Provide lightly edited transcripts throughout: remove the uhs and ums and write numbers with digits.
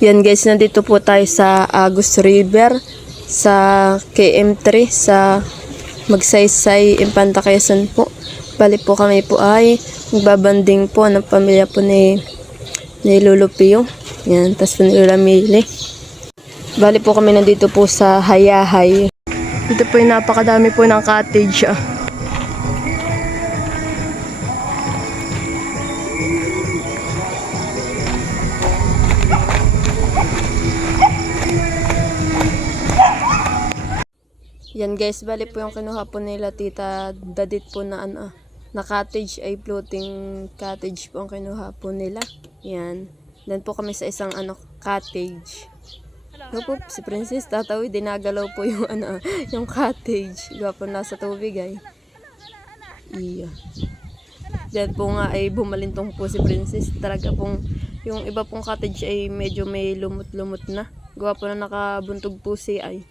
Yan guys, nandito po tayo sa Agus River, sa KM3, sa Magsaysay, Infanta Quezon po. Bali po kami po ay magbabanding po ng pamilya po ni Lolo Pio. Yan, tas po ni Lola Mili. Bali po kami nandito po sa Hayahay. Dito po yung napakadami po ng cottage. Yan guys, bali po yung kinuha po nila Tita Dadit po na na cottage ay floating cottage po ang kinuha po nila. Yan. Then po kami sa isang cottage. No po, si Princess tatawid, dinagalaw po yung yung cottage. Gawa po nasa tubig ay. Iya. Then po nga ay bumalintong po si Princess. Talaga pong yung iba pong cottage ay medyo may lumot-lumot na. Gawa po na nakabuntog po si ay.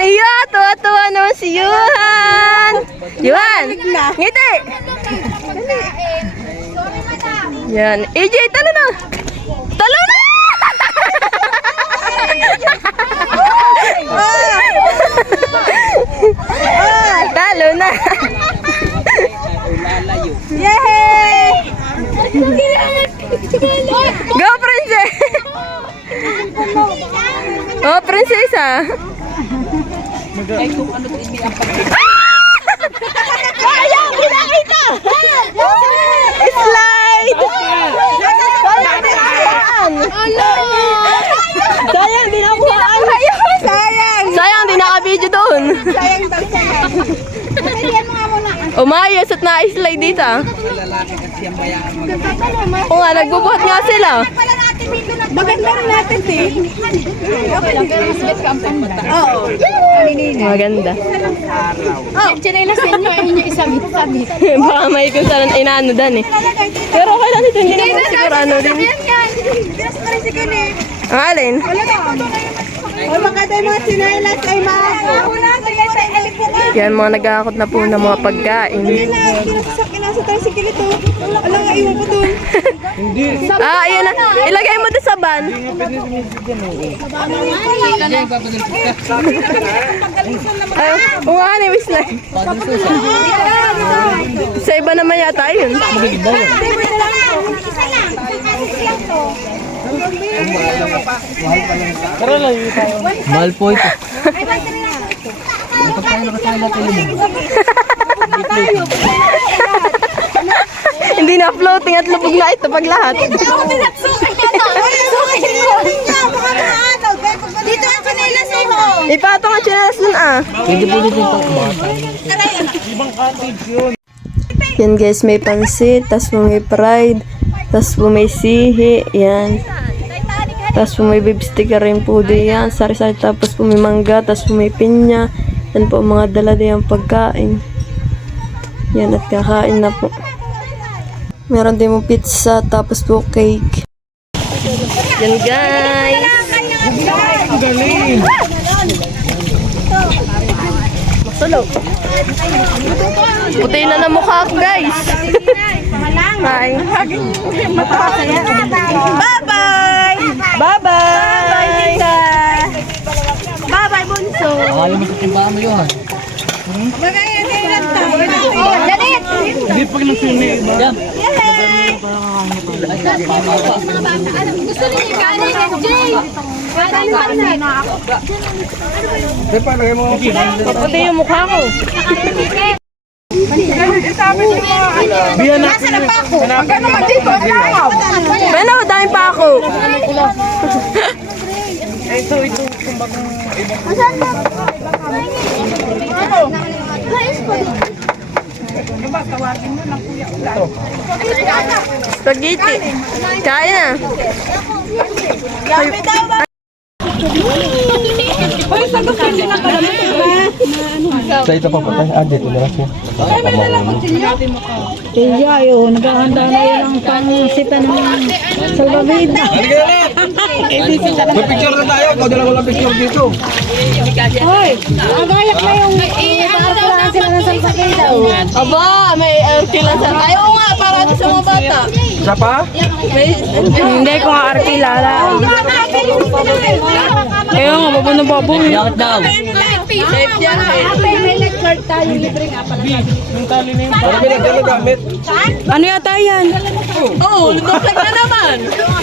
Iya, tuwa-tuwa naman si Yuhan. Yuhan, ngiti. Yan, AJ, talo na. Talo na! Talo na. Yay! Go, princess! Oh, prinsesa! Ay, kung ano ito ang pagkakas. Sayang! Pinakita! Slide! Sayang! Di nakuhaan! Sayang! Sayang! Di naka-video doon! Sayang daw siya. Pagkalian mo nga muna. Umayos at na-slide dito. Lalaki kasi ang bayaan mag- Oo nga, nagbubuhat nga sila. Pala natin dito na. Bakit meron natin din? Okay lang, pero mas bet ka ang panda. Oo. Maganda. Oh, chinelas ninyo, ay ninyo isabit-sabit. Baka may kung saan inaano dan eh. Pero okay lang dito, hindi naman siguro ano din. Bilas pa rin si Kini. Ang alin? Wala na. Ay, maganda yung mga chinelas ay ako na. Sige, sa alipungan. Yan, mga nag-aakot na po ng mga pagkain. Kinasa tayo si Kili to. Alam nga, iwan ko dun. Ah, ayan na. Ilagay mo doon sa van. Ay, oo nga, ni Miss Lai. Sa iba naman yata yun. Mahal po ito. Hindi na floating at lubog na ito pag lahat. Dito ang kanila sa mo. Ipatong ang chinelas dun Pwede po dito ito. Yan guys, may pansit, tas po may fried, tas po may sihi, yan. Tas po may beef sticker rin po diyan, sari-sari, tapos po may mangga, tas po may pinya. Yan po mga dala diyang pagkain. Yan, at kakain na po. Meron din mo pizza, tapos po cake. Yan guys. Masulog. Puti na na mukha ko guys. Hi. Bye-bye. Bye-bye. Bye-bye, bunso. Akala mo sa timbaan mo yun. Janet! Hindi pag nagsuni. Yan. Gusto niyo kanin ng Jay? Kanin na ako. Puti yung mukha ko. Nasaan na pa ako? Magkano man dito? Pero dahil pa ako. Ito. Kumbagang Nasaan pa? Spaghetti. Kain na. sa ito papatay. Dito na lang siya. Kaya yun, naghahanda na yun ang pangsipan ng salbabida. May picture na tayo. Ikaw dala walang picture dito. Hoy, magayak na yung iarkilaan sila ng salpagay daw. Aba, may kailan sa tayo nga para sa mga bata. Isa pa? Hindi ko nga arkilala. Ayaw nga, babo na babo. Bakit daw? Safe yan. May lecture tayo, libre nga pala. Para pinagdala gamit. Ano yata yan? Oo, lumapag na naman.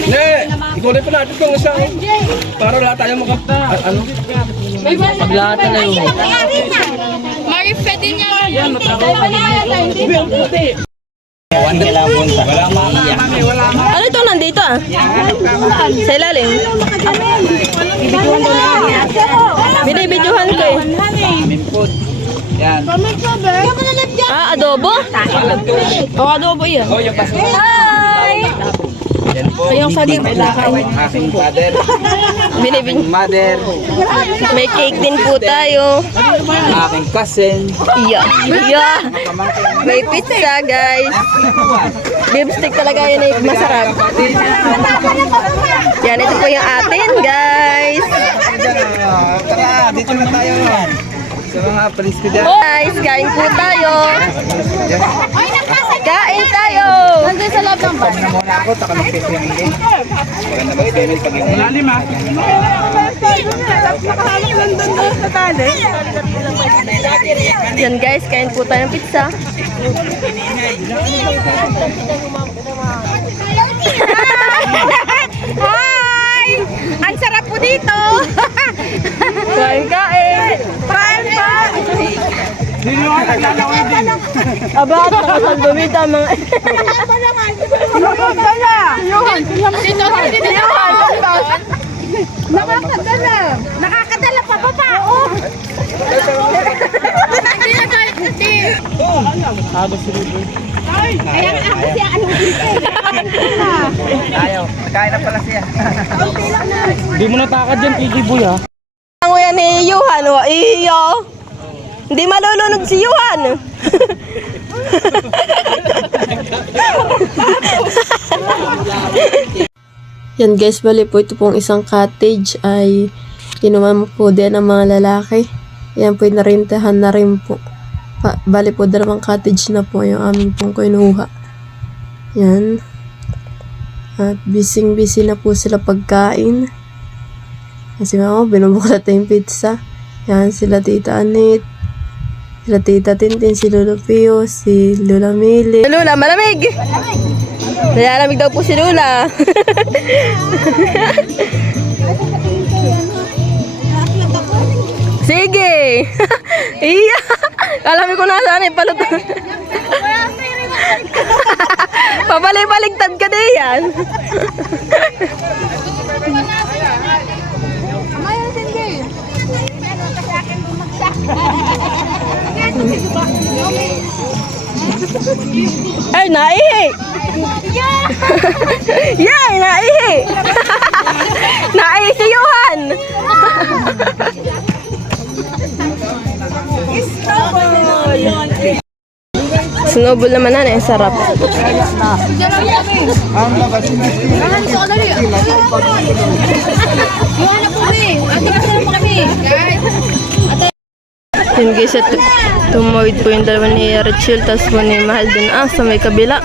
Ne, ikunin pa natin kung isang para lahat tayo ano? Pag lahat na yun. Ano ito nandito ah? Sa ilalim? Binibidyohan ko eh. Ah, adobo? Oh, adobo yan. Oh, yung paso. Hi! Ayong saging Aking father. binibin. Mother. May cake din po tayo. Aking cousin. Yeah. Yeah. May pizza, guys. Beef stick talaga yun eh. Masarap. Yan, ito po yung atin, guys. Tara, dito na tayo. Sa mga palis ko dyan. Guys, kain po tayo. Kain tayo. Nandun sa loob ng bar. Muna ako, taka ng peso yung hindi. Maganda ba i-payment pag yung malalim ha? Yan guys, kain po tayo ng pizza. Hi! Ang sarap po dito! Kain, kain. Kain pa! Aba, at nakasal bumita mga... Nakakadala! Nakakadala pa pa pa! Oo! Hindi na kahit kasi! Kaya nga ako siya, anong Ayaw, kain na pala siya. Hindi mo natakad dyan, Kiki Boy ha. Ang uyan ni Yuhan, wa iyo. Hindi malulunod si Yuhan. Yan guys, bali po ito pong isang cottage ay kinuha po din ng mga lalaki. Yan po narintahan na rin po. Bali po dalawang cottage na po yung aming pong kinuha. Yan. At busy na po sila pagkain. Kasi nga binubuklat na yung pizza. Yan sila Tita Anit, sila Tita Tintin, si Lolo Pio, si Lola Mili. Lula, malamig! Nayalamig daw po si Lula. Sige! Iya! Alam ko na saan eh, palot. Pabalik-baligtad ka din yan. Ay, naihi! Yay, naihi! Naihi si Johan! Snowball naman na eh, sarap. Yun guys, tumawid po yung dalawa ni Rachel, tapos po ni Mahal dun sa may kabila.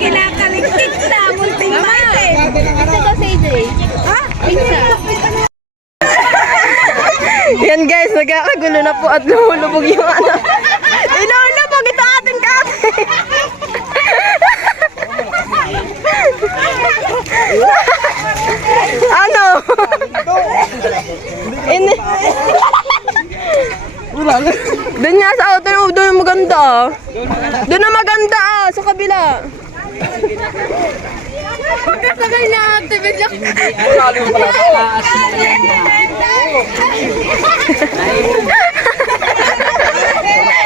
Kinakaligtik na, multing mate! Ito daw si AJ. Ha? Pizza. Yan guys, nagkakagulo na po at lumulubog yung ano. Lumulubog ito ating kate. Ano? Ini. Doon nga sa outer, doon maganda. Doon na maganda sa kabila. Pagkasagay na activate lang.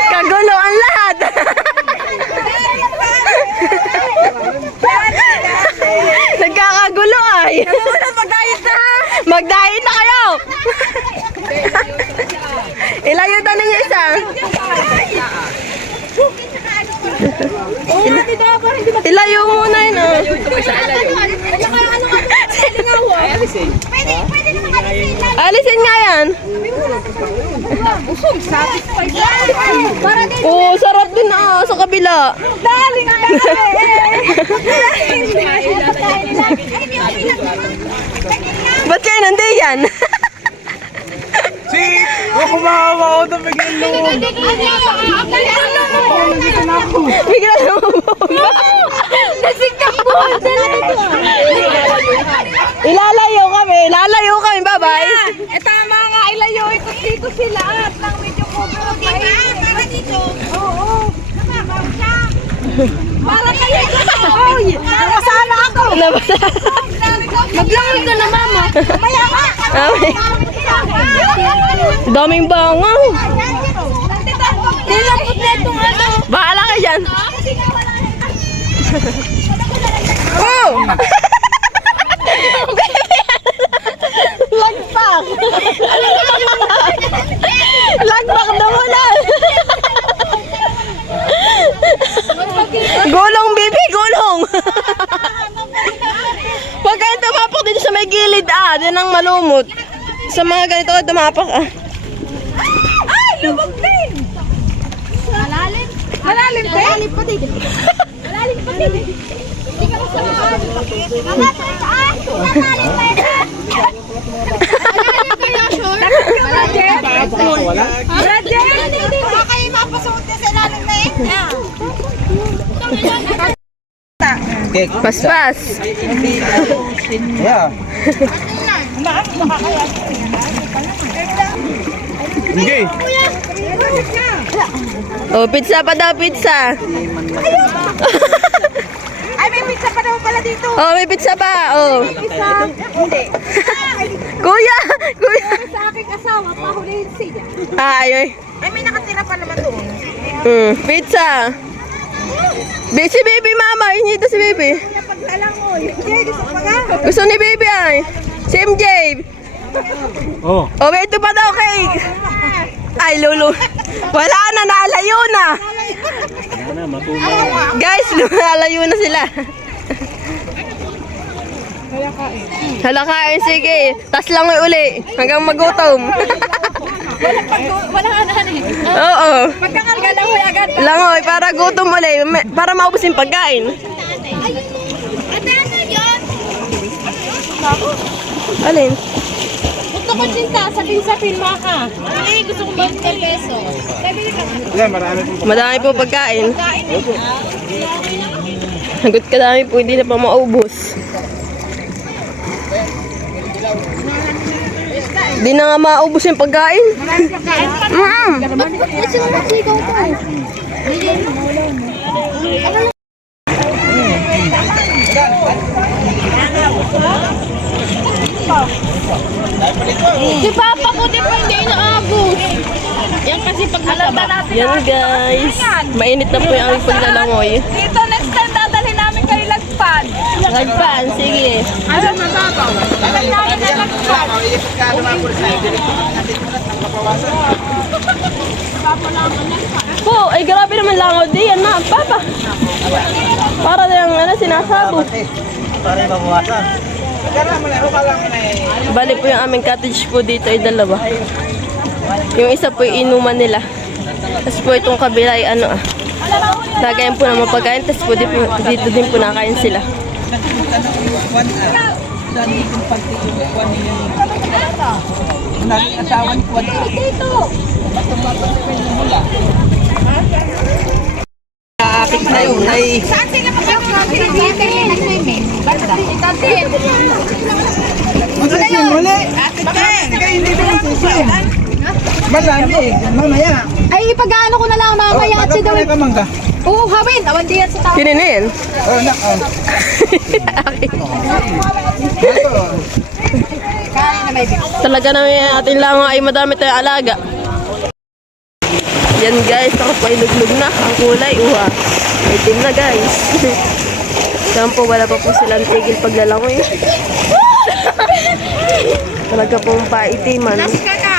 Kagulo ang lahat. Nagkakagulo ay. Mag-diet na kayo. Ilayo na ninyo isa. Ilayo muna yun, oh. Alisin nga yan. Oo, sarap din sa kabila. Ba't kayo nandiyan? Bigla na mabomba. Ilalayo kami, bye-bye. Tama nga, ilayo. Ikot-ikot sila at lang medyo cover. Para dito. Oo. Para kayo. Oy, nakasama ako. Maglangon ka na, mama. Maya ka. Daming bangaw. Nilapot na itong ano. Bahala ka dyan. Oh! Lagpak! Lagpak na wala! Gulong, baby! Gulong! Huwag kayo tumapak dito sa may gilid, din ang malumot. Sa mga ganito ka tumapak, Ay, lubog din. Malalim. Malalim pa. Malalim pa din. Malalim pa din. Hindi ka masama. Malalim pa yan. Baka kayo mapasuot na sa ilalim na eh. Paspas! Yeah. Okay. Oh, pizza pa daw, pizza! Ay, may pizza pa daw pala dito. Oh, may pizza pa! Oh! Pizza. Hindi. Kuya! Kuya! Sa aking asawa, pahulihin siya. Ay! Ay, may nakatira pa naman doon. Pizza! Si baby mama, yun ito si baby. Paglalangoy. Hindi, gusto pa nga. Gusto ni baby ay. Si MJ. Oh. Oh, may ito pa daw cake. Ay, lulu. Wala na, nalayo na. Guys, nalayo na sila. Halakain, sige. Tas lang uli. Hanggang magutom. Wala ka na, honey. Oo. Pagkakalga lang mo agad. Langoy, para gutom uli. Para maubos yung pagkain. Ate, ano yun? Alin? Gusto ko cinta, sapin-sapin mo ka. Ay, gusto ko 20 peso. Madami po pagkain. Hagot kadami po, hindi na pa maubos. Hindi na nga maubos yung pagkain. Gusto ko masigaw ko. Si Papa puti pa hindi inaagos. Yan kasi pag mataba. Yan guys. Mainit na po yung aming paglalangoy. Dito next time dadalhin namin kayo lagpad. Lagpan, sige. Ano mababaw? Dadalhin namin na lagpad. Po, ay grabe naman langaw di yan na, papa. Para na yung sinasabo. Bali po yung aming cottage po dito ay dalawa. Yung isa po yung inuman nila. Tapos po itong kabila ay lagayan po ng mga pagkain. Tapos po dito din po nakain sila. Saan sila mag-swimming? Banda. Itatin. Marami, mamaya. Ay, ipag-ano ko na lang mamaya at si Dawid. Kamangga. Oo, hawin. Awan diyan sa tao. Kininin. Oh, nak. Kaya na may bigay. Talaga naman ating langaw ay madami tayong alaga. Yan guys, ako po ay luglug na. Ang kulay, itim na guys. Saan po, wala pa po silang tigil paglalangoy. Talaga pong paitiman. Nas ka na.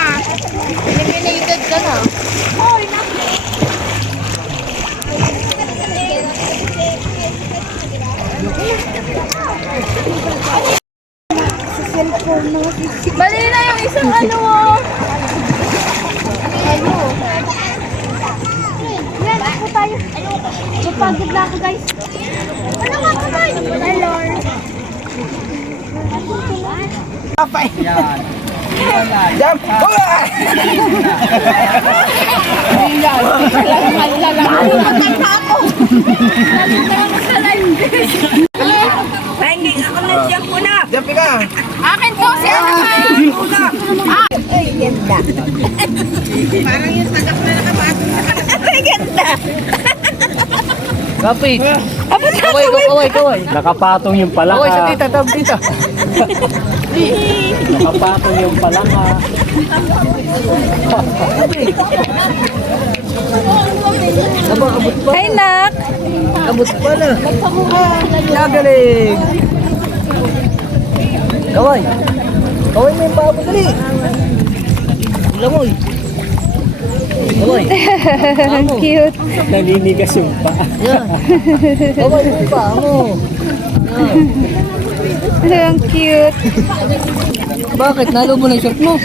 Eliminated ka na. Oy, Bali na yung isang ano mo. Yan, ako tayo. Mapagod na ako, guys. Ano ka kamay? Lord. Jump! Jump ka! Akin po si Kapit! Kaway! Nakapatong yung palaka. Kaway sa tita, tab tita! Nakapatong yung palaka. Abot pa! Hi, Nak. Abot pa na! Nagaling! Kaway! Kaway mo yung paabot dali! Lamoy! Kaway! Cute. Naninigas yung paa. Yan! Kaway mo yung paa mo! Ang cute. Bakit? Nalo mo na yung short mo?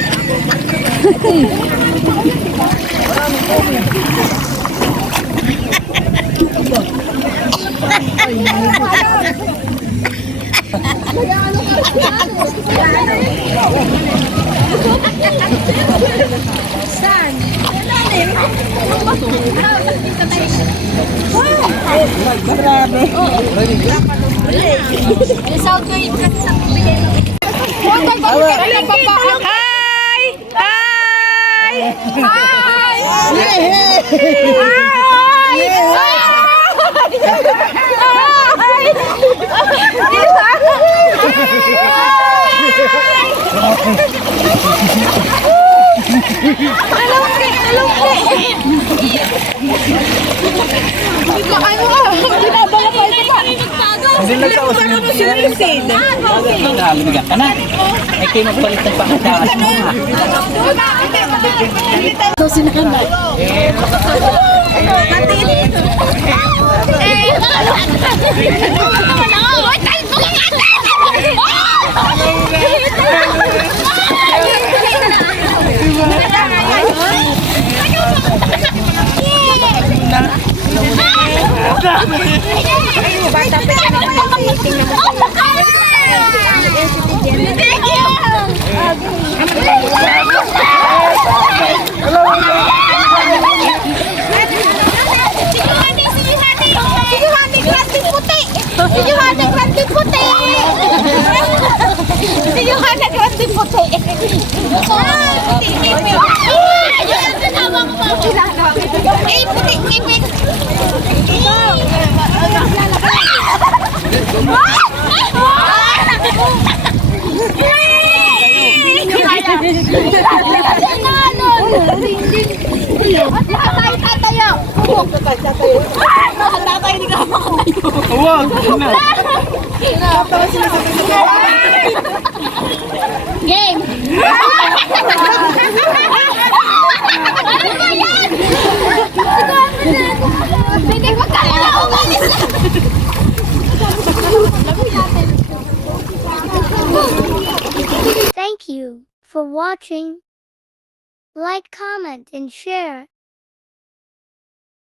South Korea kasi sa bigay ng Hi! Hi! Hindi nagkaos mo. Nalimigan ka na. Ay, kinagpalit ng pakataas mo. Game! Ano ba yan? Hindi ko kaya umalis. Thank you for watching. Like, comment, and share.